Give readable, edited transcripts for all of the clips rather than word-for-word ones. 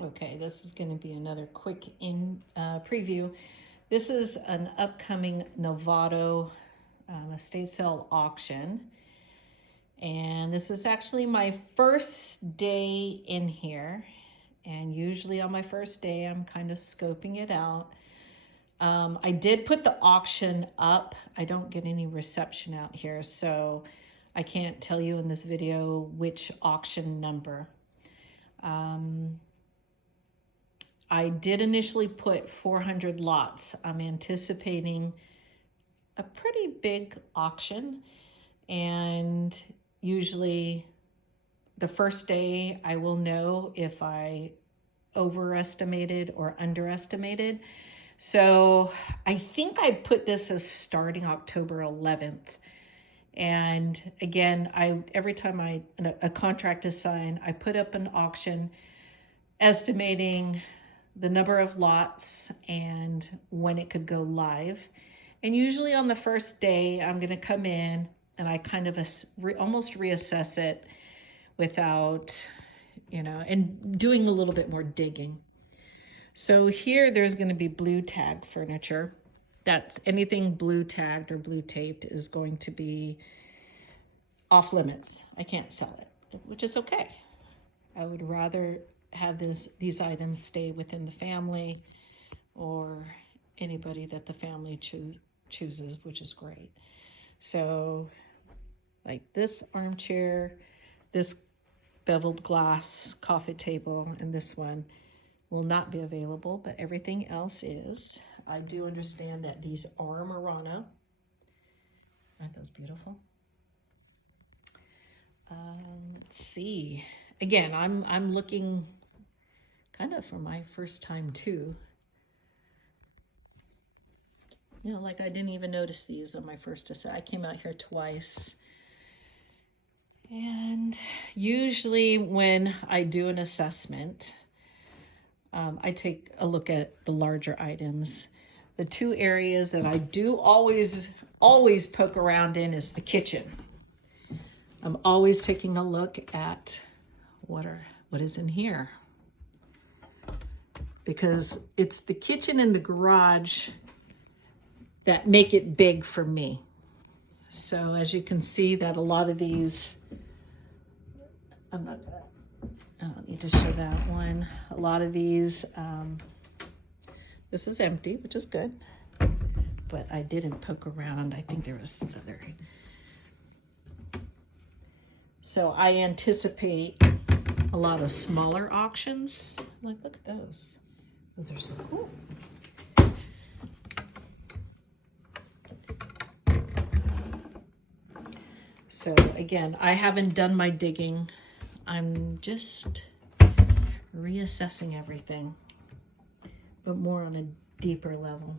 Okay, this is going to be another quick preview. This is an upcoming NOVATO estate sale auction. And this is actually my first day in here. And usually on my first day, I'm kind of scoping it out. I did put the auction up. I don't get any reception out here, so I can't tell you in this video which auction number. I did initially put 400 lots. I'm anticipating a pretty big auction, and usually the first day I will know if I overestimated or underestimated. So I think I put this as starting October 11th. And again, every time a contract is signed, I put up an auction estimating the number of lots and when it could go live. And usually on the first day, I'm going to come in and I kind of almost reassess it without, and doing a little bit more digging. So here there's going to be blue tag furniture. That's anything blue tagged or blue taped is going to be off limits. I can't sell it, which is okay. I would rather have these items stay within the family or anybody that the family chooses, which is great. So like this armchair, this beveled glass coffee table, and this one will not be available, but everything else is. I do understand that these are Murano. Aren't those beautiful? Let's see. Again, I'm looking kind of for my first time too. Like I didn't even notice these on my first assessment. I came out here twice. And usually when I do an assessment, I take a look at the larger items. The two areas that I do always poke around in is the kitchen. I'm always taking a look at what is in here, because it's the kitchen and the garage that make it big for me. So as you can see that a lot of these, I don't need to show that one. A lot of these, this is empty, which is good, but I didn't poke around. I think there was other. So I anticipate a lot of smaller auctions. Like, look at those. Those are so cool. So again, I haven't done my digging. I'm just reassessing everything, but more on a deeper level.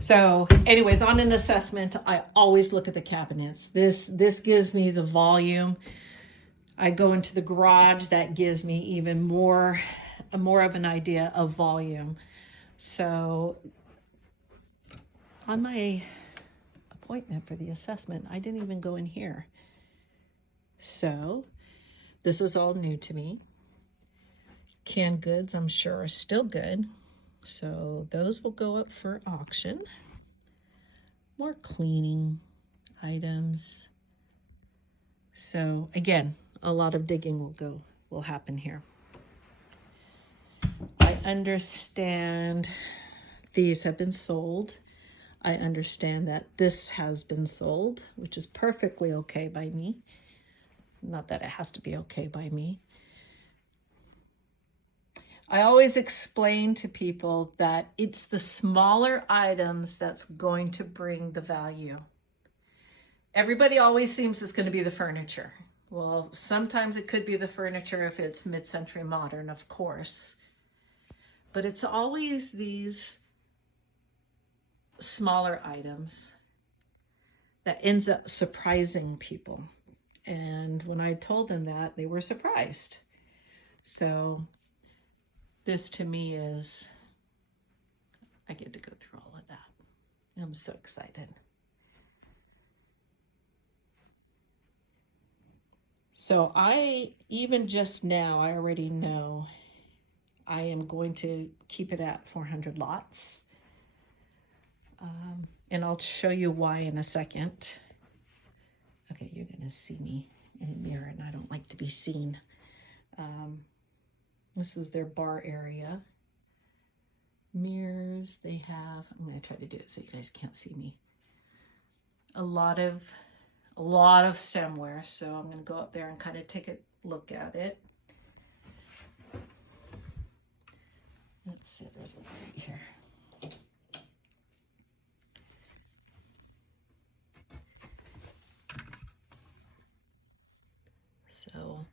So anyways, on an assessment, I always look at the cabinets. This gives me the volume. I go into the garage, that gives me even more of an idea of volume. So on my appointment for the assessment, I didn't even go in here. So this is all new to me. Canned goods, I'm sure, are still good. So those will go up for auction. More cleaning items. So again, a lot of digging will happen here. I understand these have been sold. I understand that this has been sold, which is perfectly okay by me. Not that it has to be okay by me. I always explain to people that it's the smaller items that's going to bring the value. Everybody always seems it's going to be the furniture. Well, sometimes it could be the furniture if it's mid-century modern, of course. But it's always these smaller items that ends up surprising people. And when I told them that, they were surprised. So this to me is, I get to go through all of that. I'm so excited. So even just now, I already know I am going to keep it at 400 lots. And I'll show you why in a second. Okay, you're gonna see me in a mirror and I don't like to be seen. This is their bar area. Mirrors they have. I'm gonna try to do it so you guys can't see me. A lot of stemware, so I'm gonna go up there and kind of take a look at it. Let's see, there's a light here. So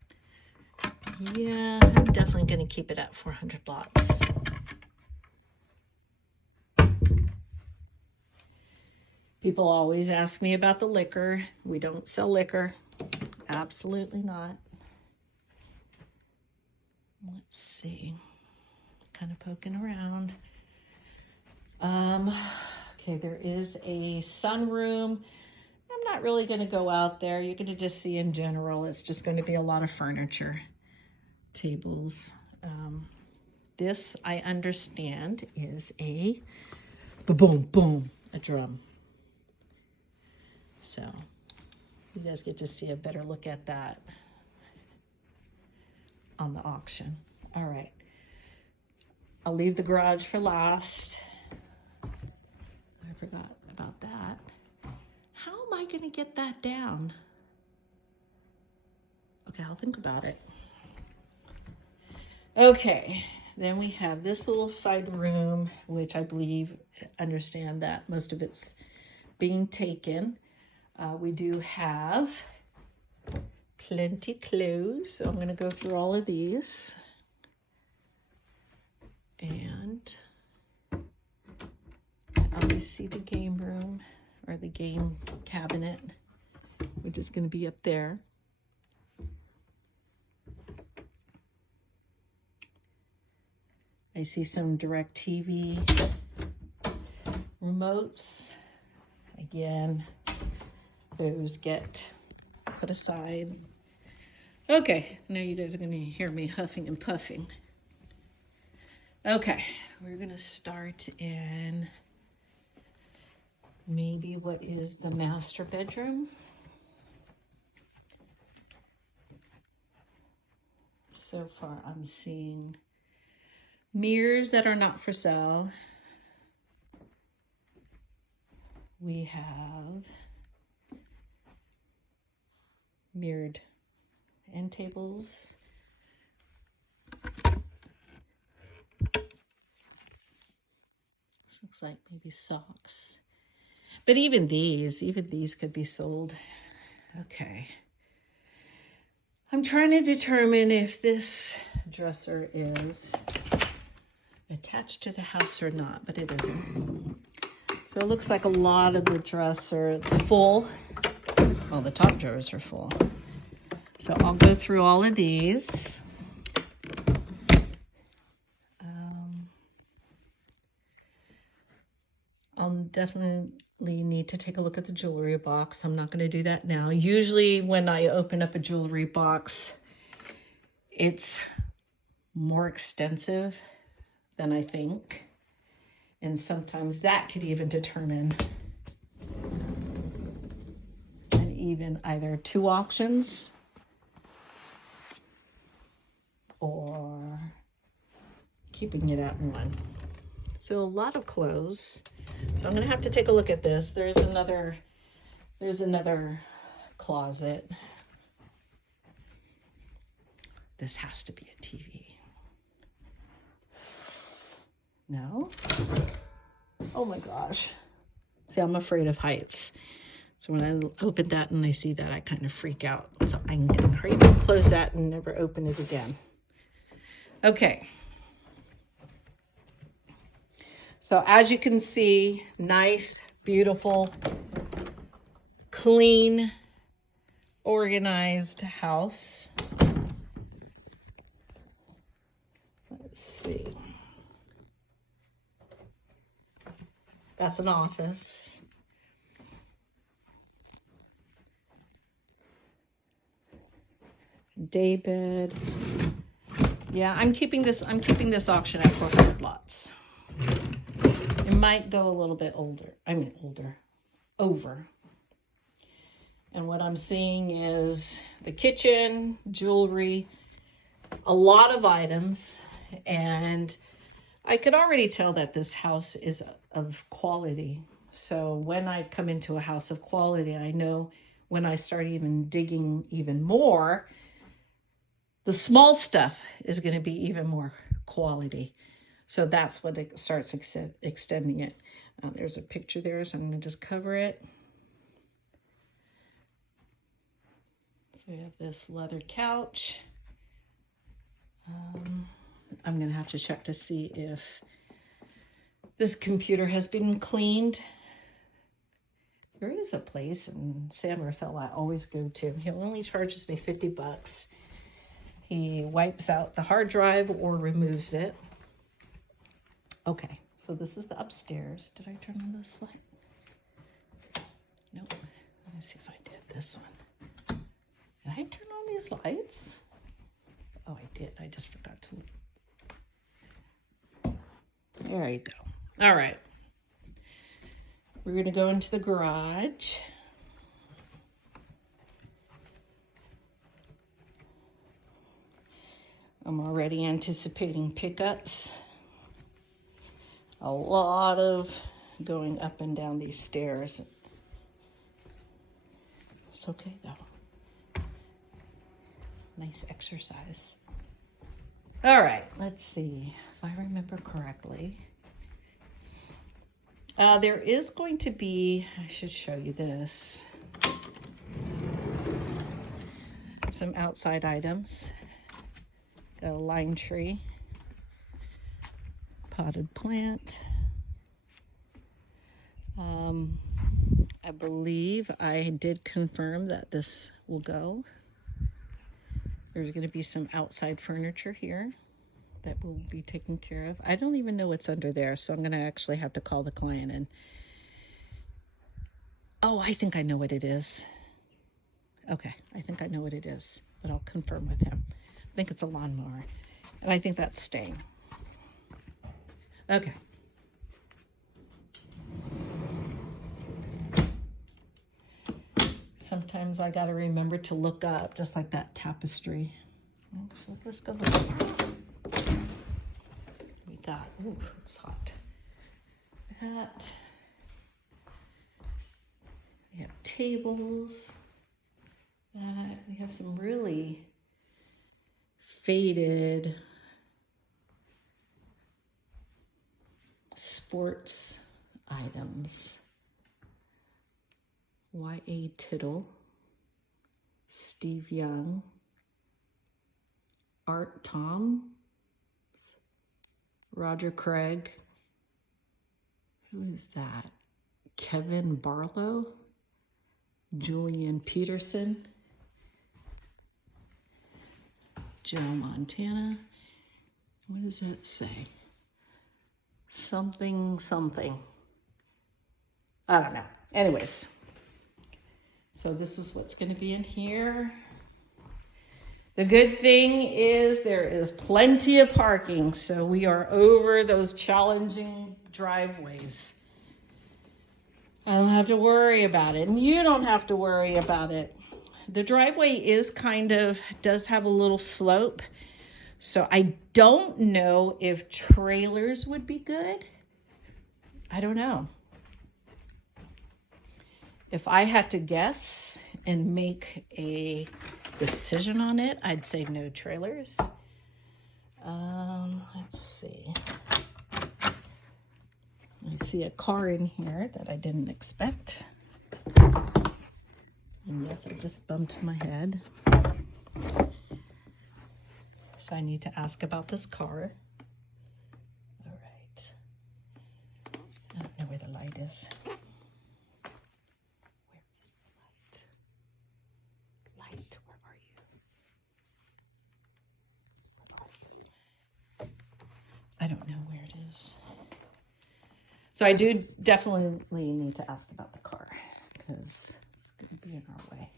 yeah, I'm definitely going to keep it at 400 lots. People always ask me about the liquor. We don't sell liquor. Absolutely not. Let's see. Kind of poking around. Okay, there is a sunroom. I'm not really going to go out there. You're going to just see in general. It's just going to be a lot of furniture. Tables. This I understand is a boom boom, a drum. So you guys get to see a better look at that on the auction. All right, I'll leave the garage for last. I forgot about that. How am I going to get that down? Okay, I'll think about it. Okay, then we have this little side room, which I understand that most of it's being taken. We do have plenty clothes, so I'm going to go through all of these. And I always see the game room or the game cabinet, which is going to be up there. I see some DirecTV remotes. Again, those get put aside. Okay, now you guys are going to hear me huffing and puffing. Okay, we're going to start in maybe what is the master bedroom. So far, I'm seeing mirrors that are not for sale. We have mirrored end tables. This looks like maybe socks. But even these could be sold. Okay. I'm trying to determine if this dresser is attached to the house or not, but it isn't. So it looks like a lot of the dresser, it's full. Well, the top drawers are full. So I'll go through all of these. I'll definitely need to take a look at the jewelry box. I'm not going to do that now. Usually when I open up a jewelry box, it's more extensive than I think. And sometimes that could even determine and even either two auctions or keeping it at one. So a lot of clothes. So I'm going to have to take a look at this. There's another closet. This has to be a TV. No? Oh my gosh. See, I'm afraid of heights. So when I open that and I see that, I kind of freak out. So I'm going to hurry up and close that and never open it again. Okay. So as you can see, nice, beautiful, clean, organized house. Let's see. That's an office. David. Yeah, I'm keeping this auction at 400 lots. It might go a little bit over. And what I'm seeing is the kitchen, jewelry, a lot of items, and I could already tell that this house is of quality. So when I come into a house of quality, I know when I start even digging even more, the small stuff is going to be even more quality. So that's what it starts extending it. There's a picture there, so I'm going to just cover it. So we have this leather couch. I'm going to have to check to see if this computer has been cleaned. There is a place in San Rafael I always go to. He only charges me $50. He wipes out the hard drive or removes it. Okay, so this is the upstairs. Did I turn on this light? Nope. Let me see if I did this one. Did I turn on these lights? Oh, I did. I just forgot to. There you go. All right. We're going to go into the garage. I'm already anticipating pickups. A lot of going up and down these stairs. It's okay though. Nice exercise. All right, let's see if I remember correctly. There is going to be, I should show you this, some outside items. Got a lime tree, potted plant. I believe I did confirm that this will go. There's going to be some outside furniture here that will be taken care of. I don't even know what's under there, so I'm going to actually have to call the client and... Oh, I think I know what it is. Okay, I think I know what it is, but I'll confirm with him. I think it's a lawnmower, and I think that's staying. Okay. Sometimes I got to remember to look up, just like that tapestry. So let's go look. We got, ooh, it's hot. That. We have tables. That. We have some really faded sports items. Y.A. Tittle, Steve Young, Art Tom, Roger Craig. Who is that? Kevin Barlow, Julian Peterson, Joe Montana. What does that say? Something, something. I don't know. Anyways. So this is what's going to be in here. The good thing is there is plenty of parking, so we are over those challenging driveways. I don't have to worry about it, and you don't have to worry about it. The driveway is does have a little slope, so I don't know if trailers would be good. I don't know. If I had to guess and make a decision on it, I'd say no trailers. Let's see. I see a car in here that I didn't expect. And yes, I just bumped my head. So I need to ask about this car. All right. I don't know where the light is. I don't know where it is. So I do definitely need to ask about the car because it's going to be in our way.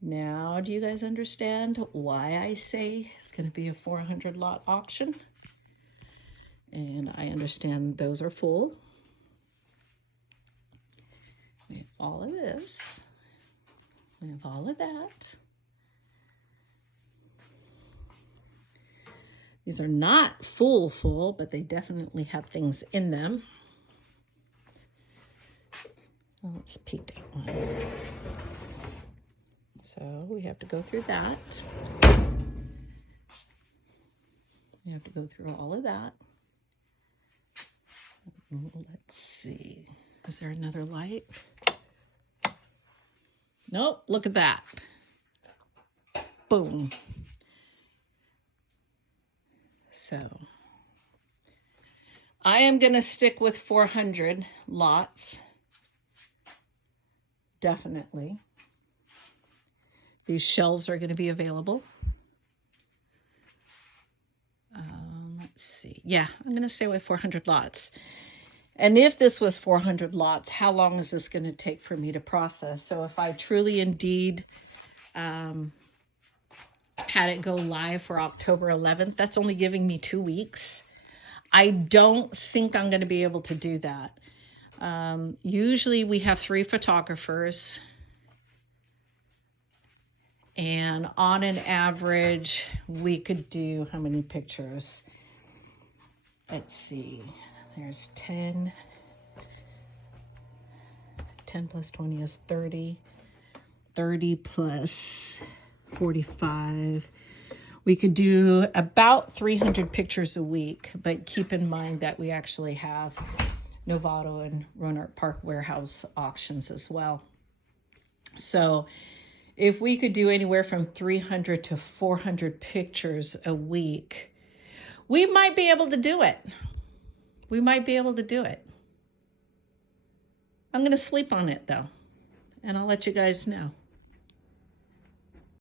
Now, do you guys understand why I say it's going to be a 400 lot auction? And I understand those are full. We have all of this. We have all of that. These are not full, but they definitely have things in them. Well, let's peek at one. So we have to go through that. We have to go through all of that. Let's see. Is there another light? Nope, look at that. Boom. So I am going to stick with 400 lots. Definitely. These shelves are going to be available. Let's see. Yeah, I'm going to stay with 400 lots. And if this was 400 lots, how long is this going to take for me to process? So if I truly indeed had it go live for October 11th, that's only giving me 2 weeks. I don't think I'm going to be able to do that. Usually we have 3 photographers. And on an average, we could do how many pictures? Let's see. There's 10. 10 plus 20 is 30. 30 plus 45. We could do about 300 pictures a week, but keep in mind that we actually have NOVATO and Roanoke Park Warehouse auctions as well. So if we could do anywhere from 300 to 400 pictures a week, we might be able to do it. We might be able to do it. I'm going to sleep on it though, and I'll let you guys know.